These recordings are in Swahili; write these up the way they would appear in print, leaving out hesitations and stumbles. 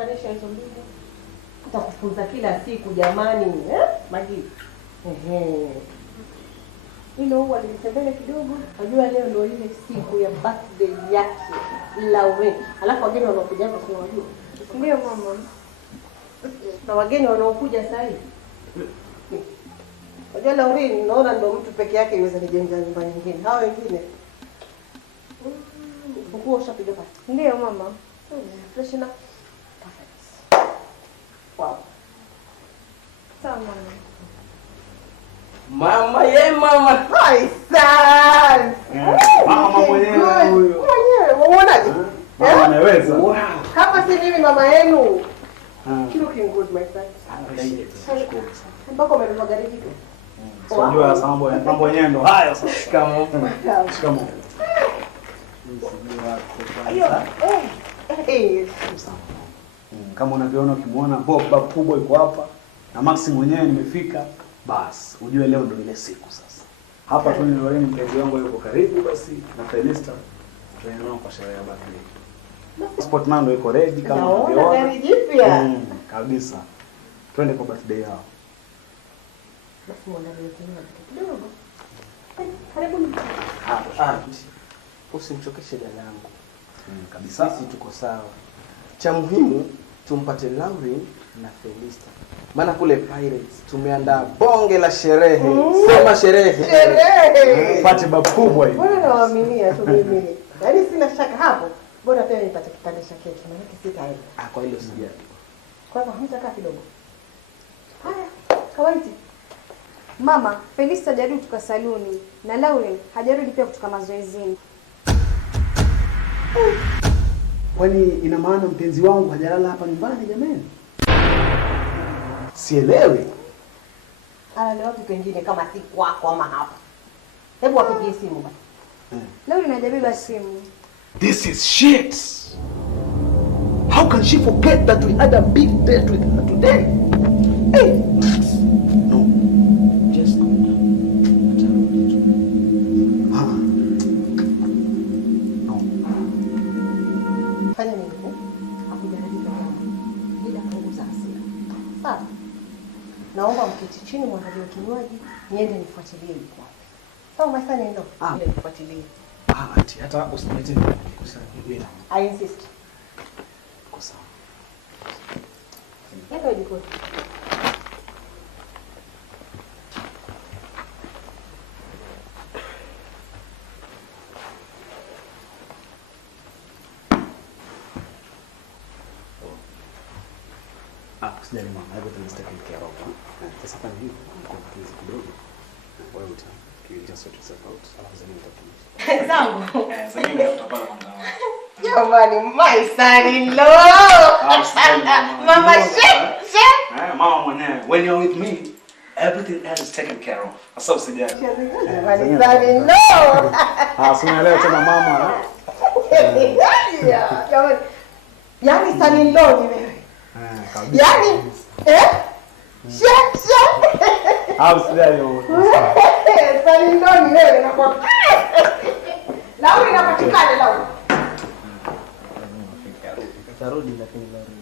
Kanisha hizo mbili. Tutakufunza kila siku jamani, Magi. Hilo huwa nilitembele kidogo. Unajua leo ndio ile siku ya birthday yake Lauren. Alafu wageni wanaokuja hapa sio wajua. Ndio mama. Na wageni wanaokuja sasa hivi. Unajua Lauren naona ndio mtu peke yake iweza kujenga nyumba nyingine. Hao wengine. Ukuu ushapiga pasi. Ndio mama. Fresh na perfect. Wow. Sawa mama. Mama ye mama. My son. Mama mwenyewe huyo. Mwenyewe, unaonaje? Mama ameweza. Wow. Kama si mimi mama yenu. Looking good my son. Mpaka umenunua gari jipya. Unajua mambo yenyewe ndo hayo sasa. Shikamoo. Shikamoo. Kama unavyoona ukimwona Bob kubwa yuko hapa na Maxi mwenyewe nimefika, basi ujue leo ndio ile siku sasa. Hapa tu ni Lorraine mpenzi wangu yuko karibu basi na Felista tunaenda kwa sherehe ya birthday. Sport man ndio yuko ready kama unavyoona. Gari jipya. Kabisa. Twende kwa birthday yao. Basi mwangalie kidogo. Karibu. Usimchokeshe dadangu. Kabisa. Sisi tuko sawa. Cha muhimu tumpate Lauren na Felista. Maana kule Pirates tumeandaa bonge la sherehe. Sema sherehe. Sherehe. Pate bakubwa hivi. Bora nawaaminia tu mimi. Yaani sina shaka hapo. Bora tena nipate kipande cha keki maana sitaenda. Kwa hilo sijali. Kwanza hamtakaa kidogo. Haya, kawaiti. Mama, Felista hajarudi kutoka saluni na Lauren hajarudi pia kutoka mazoezini. Kwani ina maana mpenzi wangu hajalala hapa nyumbani jamani? Sielewi. Ala wapi pengine kama si kwako ama hapa. Hebu wapigie simu basi. Lauren hajabeba simu. This is shit. How can she forget that we had a big date with her today? Hey. No. Just go down. No. Fanya nini? Hakujaribika jambo. Bila kupunguza hasira. Sawa. Naomba mketi chini mwangalie kinywaji, niende nifuatilie yuko wapi. Sawa masani ndo. Niende nifuatilie. Ati hata usinilete kusaidia. I insist. Kosa. Nenda jikoni. Usijali mama, everything is taken care of. Sasa fanya hivi, kwa kiasi kidogo. Wewe just sort yourself out. Alafu zeni mtakuja. Zangu. Zeni tutapata mwanangu. Jamani, my son-in-law. Mama shit. Mama mwenyewe, when you're with me, everything else is taken care of. Sasa usijali. Jamani, son-in-law. Usielewe tena mama. Jamani. Yaani son-in-law ni wewe. Kabisa. Yaani Shit. Usijali mama. Son-in-law ni wewe na kwa. Lauri inapatikana Lauri. Tarudi lakini Lauren.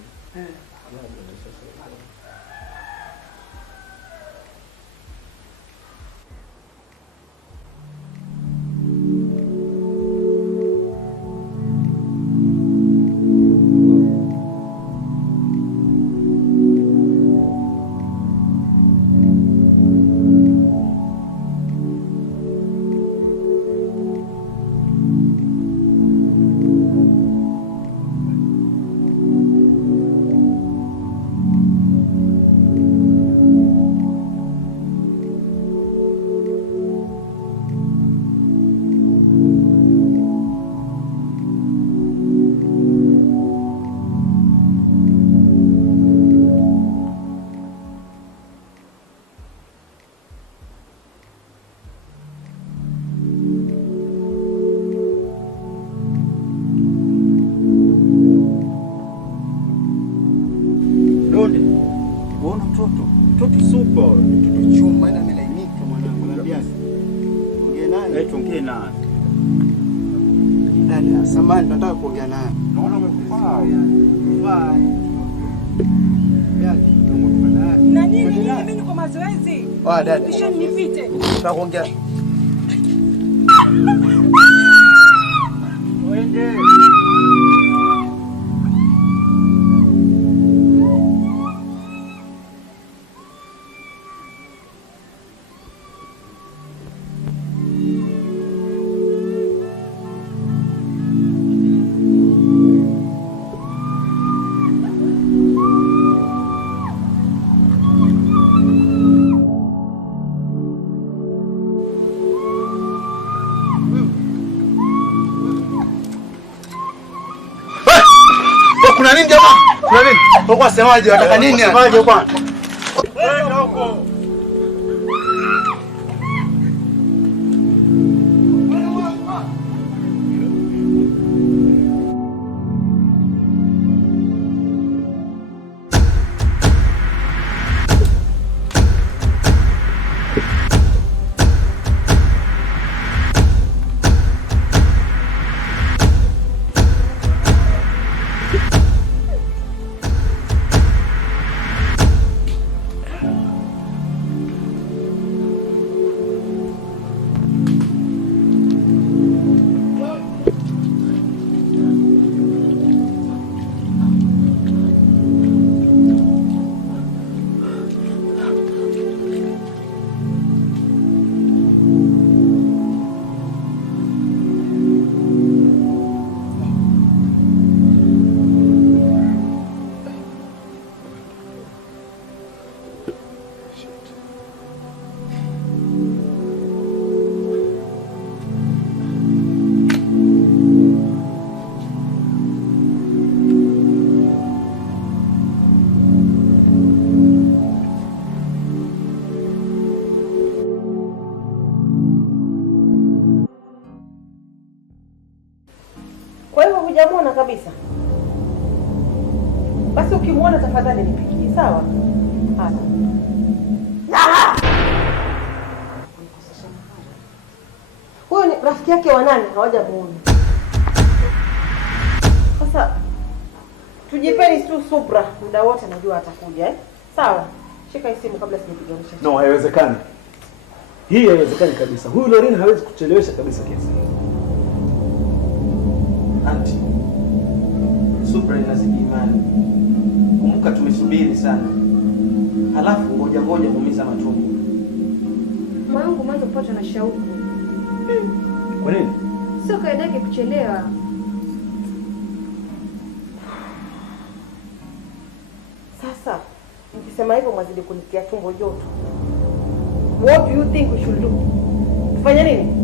Mtoto super, mtoto chuma ina melainika mwanangu na biasi. Ongea naye. Tuongee naye. Dada, samahani nataka kuongea naye. Naona umekufaa. Faa. Na nini mimi niko mazoezi? Dada. Kisha nipite. Tutaongea. Twende. Kuna nini jamaa? Kuna nini? Uko semaje? Unataka nini? Semaje bwana? Wewe huko. Kwa hiyo hujamuona kabisa? Basi ukimuona tafadhali nipigie, sawa? Huyo ni rafiki yake wa nani? Hawajamuona. Sasa tujipeni tu subra, muda wote najua atakuja, Sawa. Shika hii simu kabla sijapiga msha. No, haiwezekani. Hii haiwezekani kabisa. Huyu Lorin hawezi kuchelewesha kabisa kesi. Auntie, subra inazidi imani. Kumbuka tumesubiri sana. Halafu ngoja muumiza matumbo. Mwanangu mwanzo kupata na shauku. Kwa nini? Sio kaida yake kuchelewa. Sasa nikisema hivyo mwazidi kunitia tumbo joto. What do you think we should do? Tufanye nini?